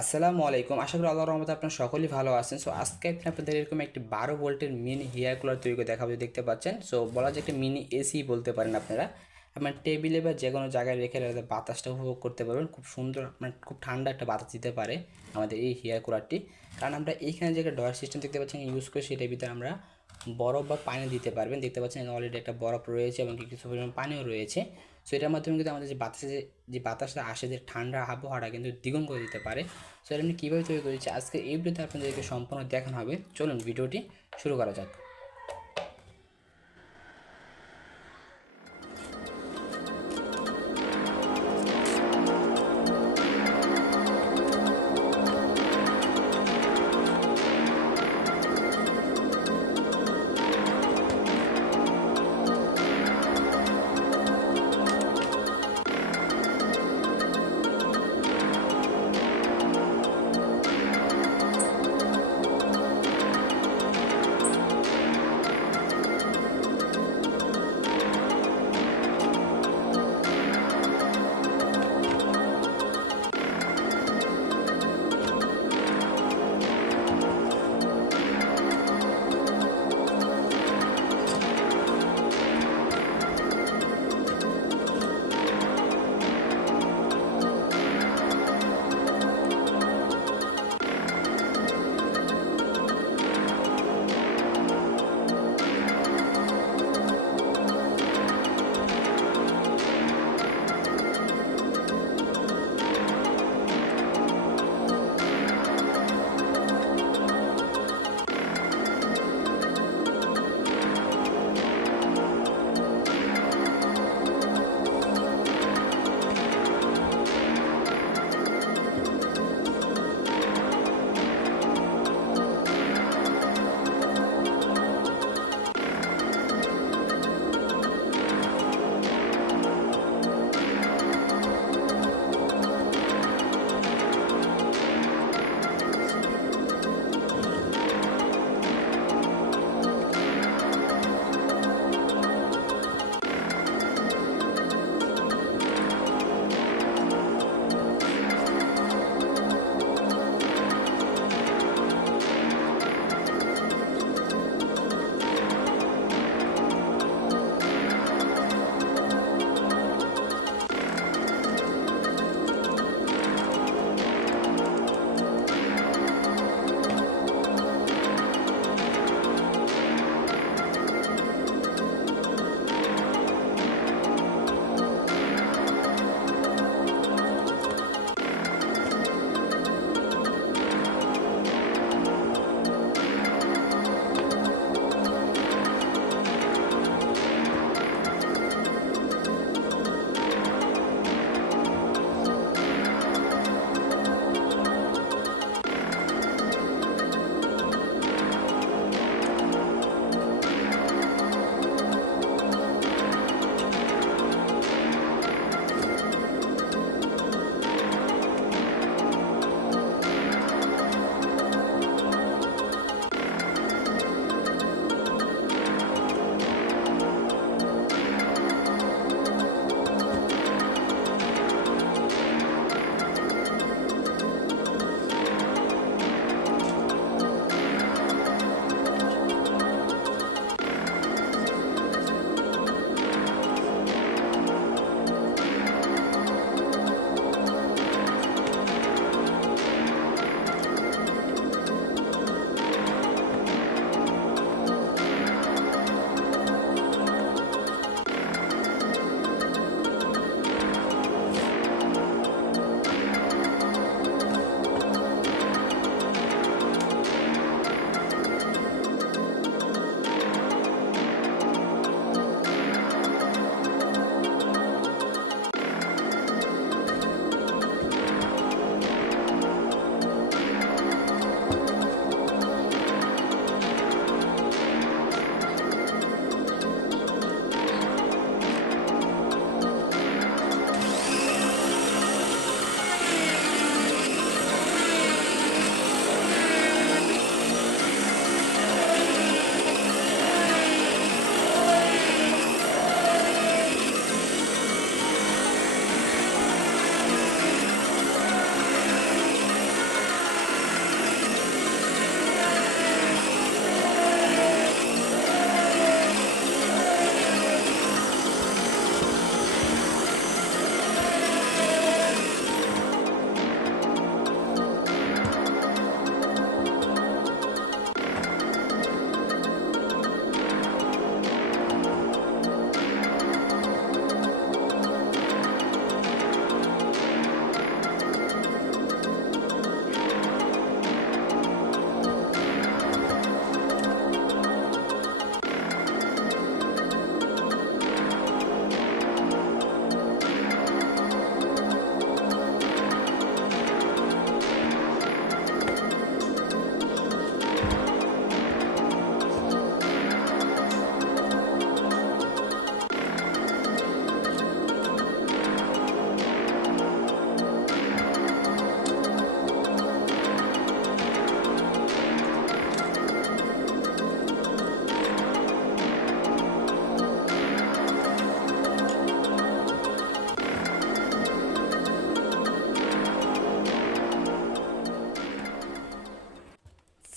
আসসালামু আলাইকুম। আশা করি আল্লাহর রহমতে আপনারা সকলেই ভালো আছেন। সো আজকে আমি আপনাদের এরকম একটি 12 ভোল্টের মিনি হেয়ার কুলার তৈরি করে দেখাবো, দেখতে পাচ্ছেন। সো বলা যায় একটা মিনি এসি বলতে পারেন আপনারা। আপনার টেবিলে বা যে কোনো জায়গায় রেখে রাখলে বাতাসটা উপভোগ করতে পারবেন। খুব সুন্দর, আপনার খুব ঠান্ডা একটা বাতাস দিতে পারে আমাদের এই হেয়ার কুলারটি। কারণ আমরা এইখানে যে একটা ডয়ার সিস্টেম দেখতে পাচ্ছেন ইউজ করে, সেটার ভিতরে আমরা বরফ বা পানি দিতে পারবেন। দেখতে পাচ্ছেন অলরেডি একটা বরফ রয়েছে এবং কিছু পরিমাণ পানিও রয়েছে। সো এটার মাধ্যমে কিন্তু আমাদের যে বাতাসটা আসে, যে ঠান্ডা আবহাওয়াটা কিন্তু দ্বিগুণ করে দিতে পারে। সো এটা আমি কীভাবে তৈরি করেছি আজকে এই ভিডিওতে আপনাদেরকে সম্পূর্ণ দেখানো হবে। চলুন ভিডিওটি শুরু করা যাক।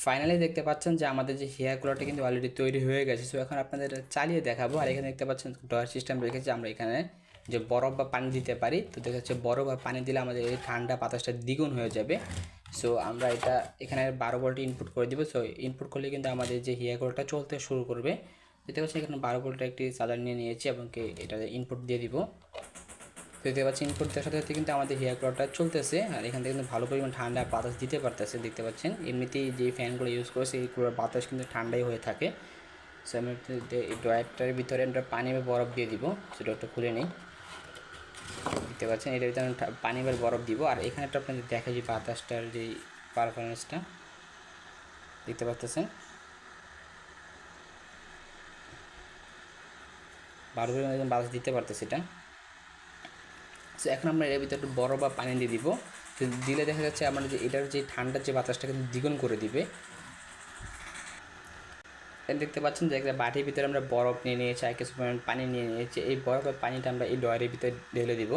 ফাইনালি দেখতে পাচ্ছেন যে আমাদের যে হেয়ার কুলারটা কিন্তু অলরেডি তৈরি হয়ে গেছে। সো এখন আপনাদের চালিয়ে দেখাবো। আর এখানে দেখতে পাচ্ছেন ড্রয়ার সিস্টেম রেখেছি, আমরা এখানে যে বরফ বা পানি দিতে পারি। তো দেখা যাচ্ছে বরফ বা পানি দিলে আমাদের এই ঠান্ডা বাতাসটা দ্বিগুণ হয়ে যাবে। সো আমরা এটা এখানে 12 ভোল্ট ইনপুট করে দিব। সো ইনপুট করলে কিন্তু আমাদের যে হেয়ার কুলারটা চলতে শুরু করবে। দেখতে পাচ্ছেন এখানে 12 ভোল্টের একটি চার্জার নিয়ে নিয়েছি এবং এটা ইনপুট দিয়ে দিব। তো দেখতে পাচ্ছি ইনপুট দেওয়ার সাথে সাথে কিন্তু আমাদের হেয়ার কুলারটা চলতেছে, আর এখান থেকে কিন্তু ভালো পরিমাণ ঠান্ডা বাতাস দিতে পারতেছে। দেখতে পাচ্ছেন এমনিতেই যে ফ্যানগুলো ইউজ করেছে এই কুলার বাতাস কিন্তু ঠান্ডাই হয়ে থাকে। সো আমি এই ড্রয়ারটার ভিতরে আমরা পানি বা বরফ দিয়ে দিব। সেটা একটু খুলে নিই। দেখতে পাচ্ছেন এটার ভিতরে আমি পানি বা বরফ দিব। আর এখানে একটা আপনাদের দেখা যে বাতাসটার যে পারফরমেন্সটা দেখতে পাচ্ছেন, 12 পরিমাণ বাতাস দিতে পারতেছে এটা। সো এখন আমরা এর ভিতরে একটু বরফ বা পানি দিয়ে দিব। তো দিলে দেখা যাচ্ছে আমরা যে এটার যে ঠান্ডার যে বাতাসটা কিন্তু দ্বিগুণ করে দিবে। দেখতে পাচ্ছেন যে একটা বাটির ভিতরে আমরা বরফ নিয়ে নিয়েছি আর কিছু পরিমাণ পানি নিয়ে নিয়েছি। এই বরফ বা পানিটা আমরা এই ড্রয়ারের ভিতরে ঢেলে দিব।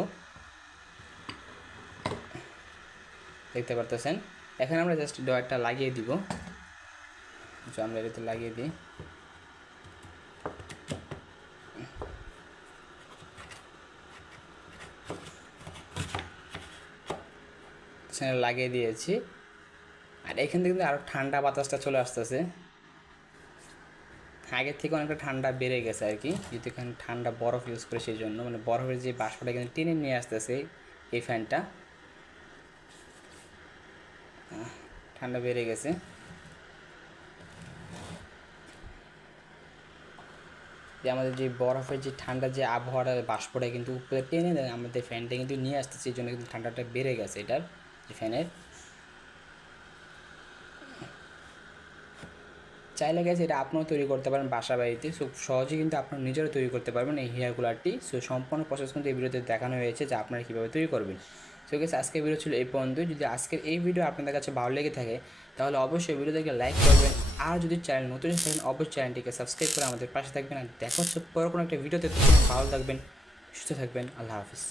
দেখতে পারতেছেন এখন আমরা জাস্ট ড্রয়ারটা লাগিয়ে দিব। আমরা এর ভিতরে লাগিয়ে দিই। লাগিয়ে দিয়েছি। আর এখান থেকে কিন্তু আরও ঠান্ডা বাতাসটা চলে আসতেছে। আগের থেকে অনেকটা ঠান্ডা বেড়ে গেছে আর কি, যেহেতু এখানে ঠান্ডা বরফ ইউজ করে সেই জন্য, মানে বরফের যে বাষ্পটা কিন্তু টেনে নিয়ে আসতেছে এই ফ্যানটা। ঠান্ডা বেড়ে গেছে। যে আমাদের যে বরফের যে ঠান্ডা যে আবহাওয়াটা বাষ্পটা কিন্তু উপরে টেনে দেয় আমাদের ফ্যানটা কিন্তু নিয়ে আসতেছে, এই জন্য কিন্তু ঠান্ডাটা বেড়ে গেছে এটার যে ফ্যানের। চাইলে গেছে এটা আপনারাও তৈরি করতে পারেন বাসা বাড়িতে। সো সহজে কিন্তু আপনারা নিজেরা তৈরি করতে পারবেন এই হেয়ার কুলারটি। সো সম্পূর্ণ প্রসেস কিন্তু এই ভিডিওতে দেখানো হয়েছে যে আপনারা কীভাবে তৈরি করবেন। সো গেছে আজকের ভিডিও ছিল এই পর্যন্ত। যদি আজকের এই ভিডিও আপনাদের কাছে ভালো লেগে থাকে তাহলে অবশ্যই ভিডিওটাকে লাইক করবেন। আর যদি চ্যানেল নতুন থাকেন অবশ্যই চ্যানেলটিকে সাবস্ক্রাইব করে আমাদের পাশে থাকবেন। আর দেখা হচ্ছে পরে কোনো একটা ভিডিওতে। ভালো থাকবেন, সুস্থ থাকবেন। আল্লাহ হাফিজ।